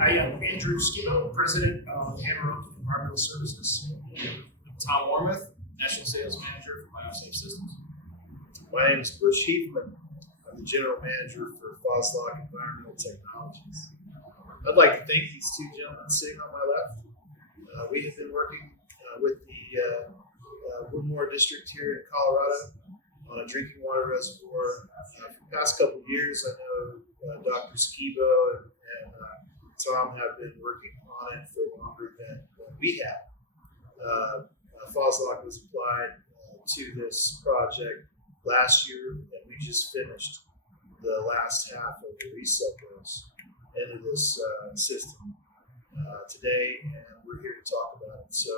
I am Andrew Skibo, President of Hammer Oak Environmental Services. I'm Tom Wormuth, National Sales Manager for BioSafe Systems. My name is Bush Heathman. I'm the General Manager for Phoslock Environmental Technologies. I'd like to thank these two gentlemen sitting on my left. We have been working with the Woodmoor district here in Colorado on a drinking water reservoir for the past couple of years. I know Dr. Skibo and Tom have been working on it for longer than we have. Phoslock was applied to this project last year, and we just finished the last half of the reset goes into this system today, and we're here to talk about it. So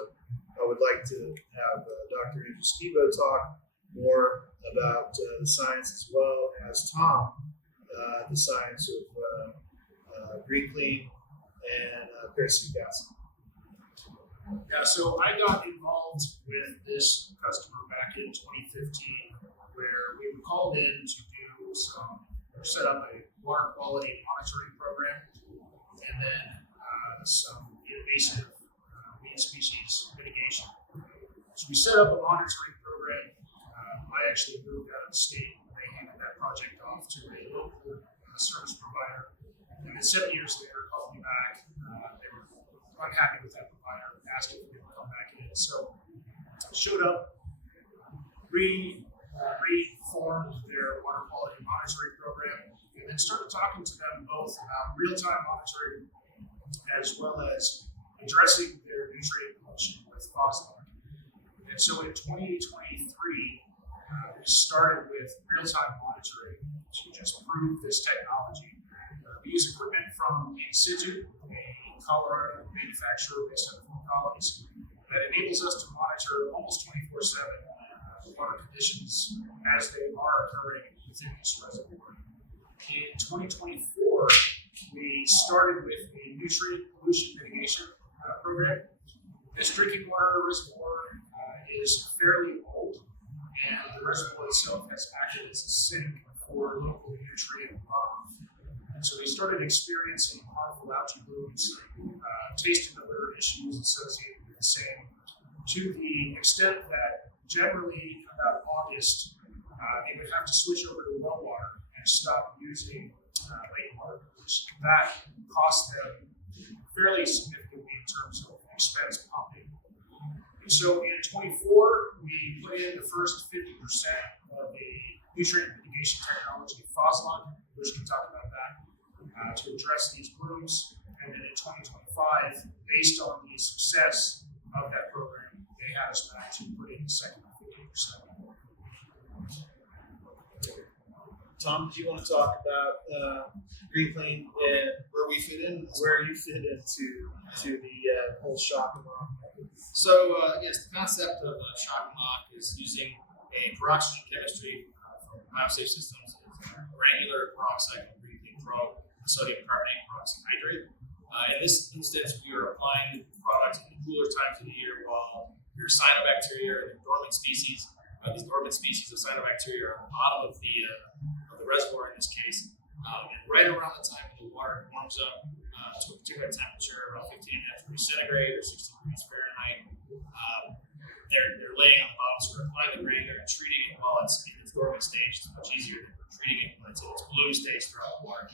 I would like to have Dr. Andrew Skibo talk more about the science, as well as Tom, the science of green clean and parasitic acid. Yeah, so I got involved with this customer back in 2015, where we were called in to set up a water quality monitoring program, and then some invasive weed species mitigation. So we set up a monitoring program. I actually moved out of the state. They handed that project off to a local service provider. And then 7 years later, called me back. They were unhappy with that provider, asked if we could come back in. So showed up, reformed their water quality monitoring program, and then started talking to them both about real-time monitoring as well as addressing their nutrient pollution with Phoslock. And so in 2023, we started with real-time monitoring to just prove this technology. We use equipment from In Situ, a Colorado manufacturer based on Fort Collins, that enables us to monitor almost 24/7 water conditions as they are occurring within this reservoir. In 2024, we started with a nutrient pollution mitigation program. This drinking water reservoir is fairly old, and the reservoir itself has acted as a sink for local nutrient runoff. And so we started experiencing harmful algae blooms, taste and odor issues associated with the same, to the extent that generally about August, they would have to switch over to well water and stop using rainwater. That cost them fairly significantly in terms of expense pumping. And so in 24, we put in the first 50% of the nutrient mitigation technology, Phoslock, which can talk about that, to address these blooms. And then in 2025, based on the success of that program, they had us back to put in the second 50%. Tom, do you want to talk about green clean and where we fit in, where you fit into the whole shock and lock? So, yes, the concept of shock and lock is using a peroxygen chemistry from BioSafe Systems. It's a granular peroxide of green clean pro, sodium carbonate peroxide hydrate. In this instance, we are applying the product in the cooler times of the year while your cyanobacteria and dormant species, these dormant species of cyanobacteria are at the bottom of the reservoir in this case. And right around the time when the water warms up to a particular temperature, around 15.5 degrees centigrade or 60 degrees Fahrenheit, they're laying on the bottom, so we're applying the granular and treating it while it's in its dormant stage. It's much easier than treating it when it's in its bloom stage throughout the water.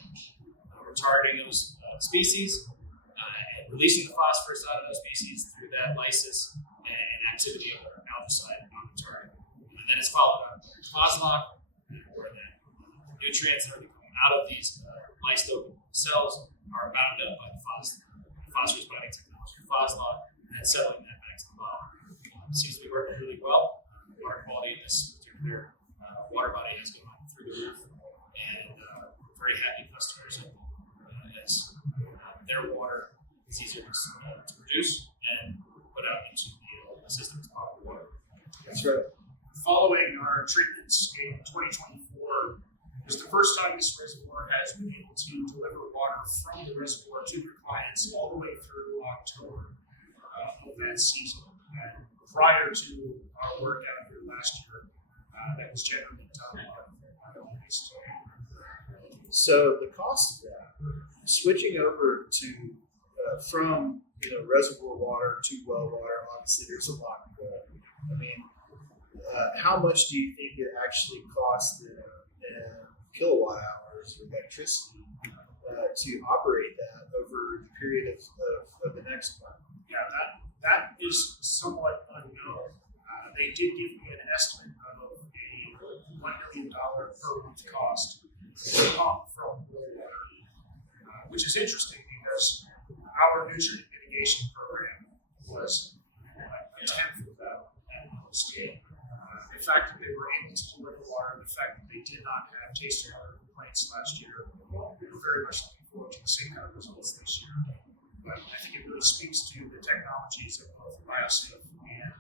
We're targeting those species and releasing the phosphorus out of those species through that lysis and activity of our algicide on the target. And then it's followed up with Phoslock, where the nutrients that are coming out of these lysed open cells are bound up by the phosphorus binding technology of Phoslock, and then settling that back to the bottom. It seems to be working really well. Water quality in this particular water body has gone through the roof, and very happy customers as their water is easier to produce and put out into the system as potable water. That's right. Following our treatments in 2024, was the first time this reservoir has been able to deliver water from the reservoir to their clients all the way through October of that season. And prior to our work out here last year, that was generally done on a basis. So the cost of that switching over to from reservoir water to well water, obviously there's a lot involved. I mean, how much do you think it actually costs in kilowatt hours of electricity to operate that over the period of the next month? Yeah, that is somewhat unknown. They did give me an estimate of a $1 million per month cost to pump from well water, which is interesting because our nutrient mitigation program was a tenth of that at scale. The fact that they were able to deliver water, the fact that they did not have tasting water complaints last year, we're very much looking forward to the same kind of results this year. But I think it really speaks to the technologies of both BioSafe and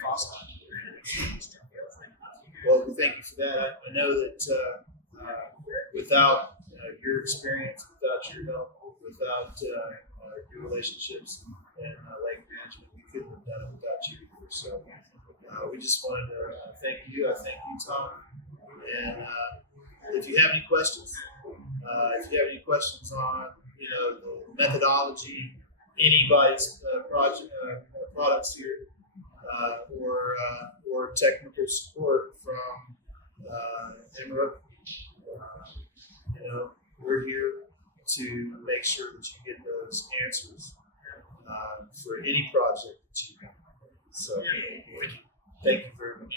Phoslock. Well, we thank you for that. I know that without your experience, without your help, without your relationships and lake management, we couldn't have done it without you. So we just wanted to thank you. I thank you, Tom. And if you have any questions, on the methodology, anybody's products here, or technical support from Emerald, we're here to make sure that you get those answers for any project that you have. So, thank you very much.